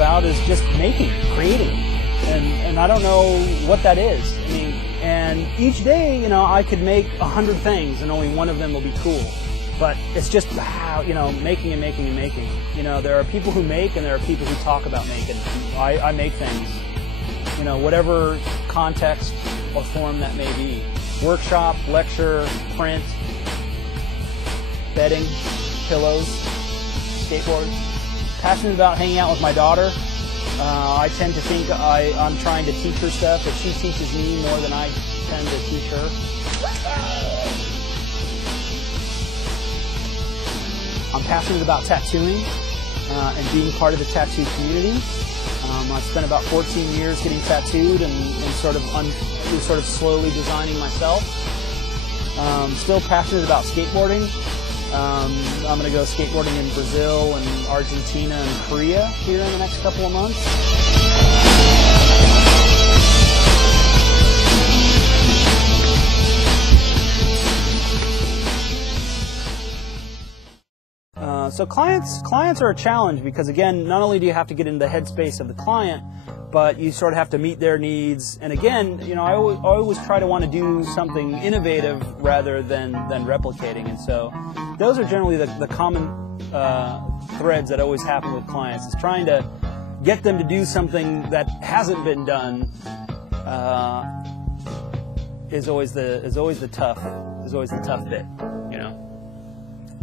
about is just creating. And I don't know what that is. I mean, and each day, you know, I could make 100 things and only one of them will be cool. But it's just, you know, making and making and making. You know, there are people who make and there are people who talk about making. I make things, you know, whatever context or form that may be. Workshop, lecture, print, bedding, pillows, skateboard. Passionate about hanging out with my daughter. I tend to think I'm trying to teach her stuff, but she teaches me more than I tend to teach her. I'm passionate about tattooing and being part of the tattoo community. I spent about 14 years getting tattooed and sort of slowly designing myself. Still passionate about skateboarding. I'm going to go skateboarding in Brazil and Argentina and Korea here in the next couple of months. So clients are a challenge because, again, not only do you have to get into the headspace of the client, but you sort of have to meet their needs. And again, you know, I always try to want to do something innovative rather than replicating. And so those are generally the common threads that always happen with clients, is trying to get them to do something that hasn't been done. Is always the tough bit, you know.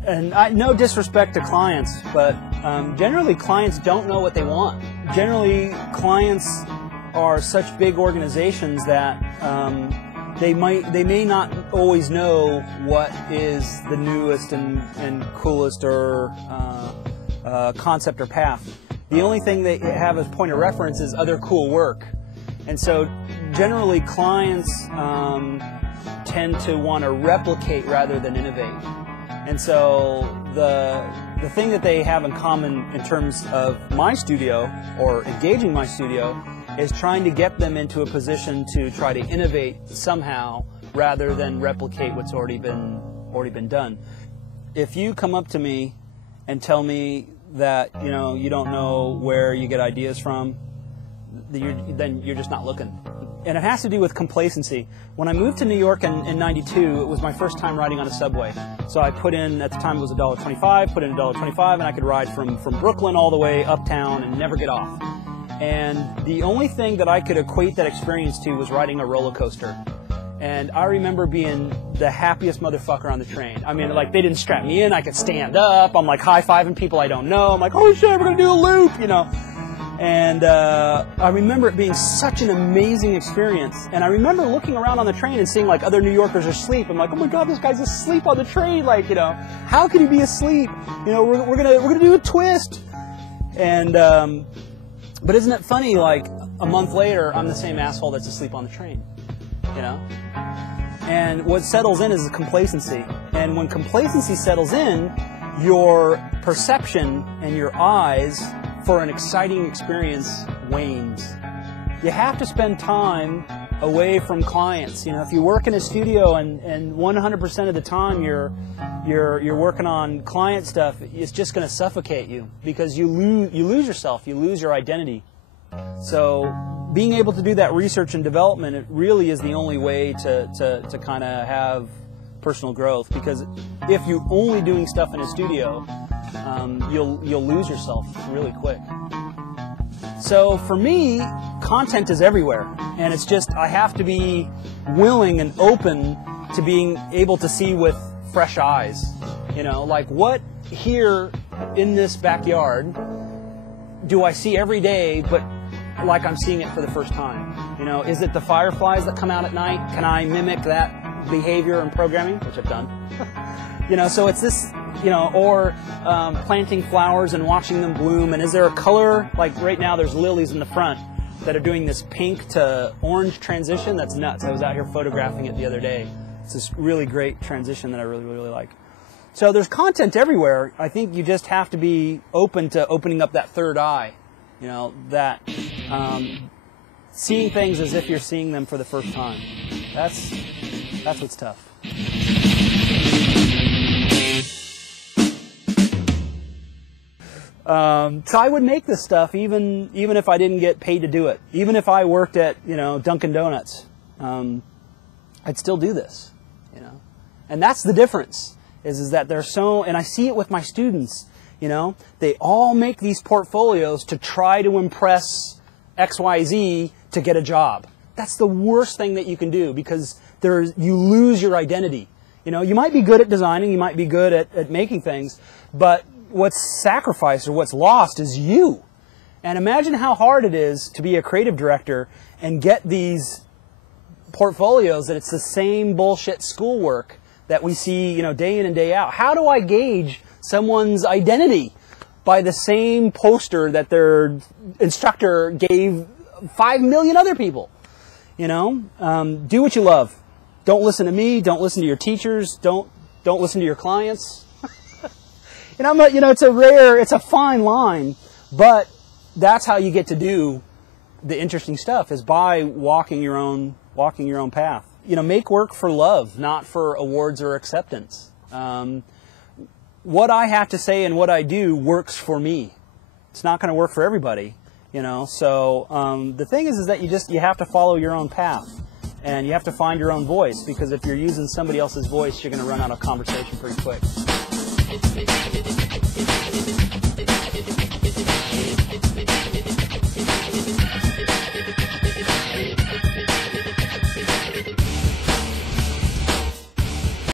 And no disrespect to clients, but generally clients don't know what they want. Generally, clients are such big organizations that they may not always know what is the newest and coolest or concept or path. The only thing they have as point of reference is other cool work. And so generally clients tend to want to replicate rather than innovate. And so the thing that they have in common in terms of my studio or engaging my studio is trying to get them into a position to try to innovate somehow rather than replicate what's already been done. If you come up to me and tell me that, you know, you don't know where you get ideas from, then you're just not looking. And it has to do with complacency. When I moved to New York in '92, it was my first time riding on a subway. So I put in, at the time it was $1.25, put in $1.25, and I could ride from Brooklyn all the way uptown and never get off. And the only thing that I could equate that experience to was riding a roller coaster. And I remember being the happiest motherfucker on the train. I mean, like, they didn't strap me in, I could stand up, I'm like high-fiving people I don't know, I'm like, oh shit, we're gonna do a loop, you know. And I remember it being such an amazing experience. And I remember looking around on the train and seeing like other New Yorkers are asleep. I'm like, oh my God, this guy's asleep on the train. Like, you know, how could he be asleep? You know, we're gonna do a twist. And but isn't it funny? Like a month later, I'm the same asshole that's asleep on the train. You know. And what settles in is complacency. And when complacency settles in, your perception and your eyes for an exciting experience wanes. You have to spend time away from clients. You know, if you work in a studio and 100% of the time you're working on client stuff, it's just going to suffocate you because you lose yourself, you lose your identity. So being able to do that research and development, it really is the only way to kind of have personal growth, because if you're only doing stuff in a studio, you'll lose yourself really quick. So for me, content is everywhere, and it's just I have to be willing and open to being able to see with fresh eyes. You know, like what here in this backyard do I see every day, but like I'm seeing it for the first time? You know, is it the fireflies that come out at night? Can I mimic that behavior and programming, which I've done? You know, so it's this, you know, or planting flowers and watching them bloom. And is there a color, like right now there's lilies in the front that are doing this pink to orange transition. That's nuts. I was out here photographing it the other day. It's this really great transition that I really, really like. So there's content everywhere. I think you just have to be open to opening up that third eye, you know, that seeing things as if you're seeing them for the first time. That's what's tough. So I would make this stuff even if I didn't get paid to do it. Even if I worked at, Dunkin' Donuts, I'd still do this, And that's the difference, is that they're so, and I see it with my students, they all make these portfolios to try to impress XYZ to get a job. That's the worst thing that you can do, because you lose your identity. You might be good at designing, you might be good at making things, but what's sacrificed or what's lost is you. And imagine how hard it is to be a creative director and get these portfolios that it's the same bullshit schoolwork that we see, day in and day out. How do I gauge someone's identity by the same poster that their instructor gave 5 million other people? Do what you love. Don't listen to me. Don't listen to your teachers. Don't listen to your clients. It's a fine line, but that's how you get to do the interesting stuff, is by walking your own path. Make work for love, not for awards or acceptance. What I have to say and what I do works for me. It's not going to work for everybody, So the thing is that you have to follow your own path, and you have to find your own voice, because if you're using somebody else's voice, you're going to run out of conversation pretty quick.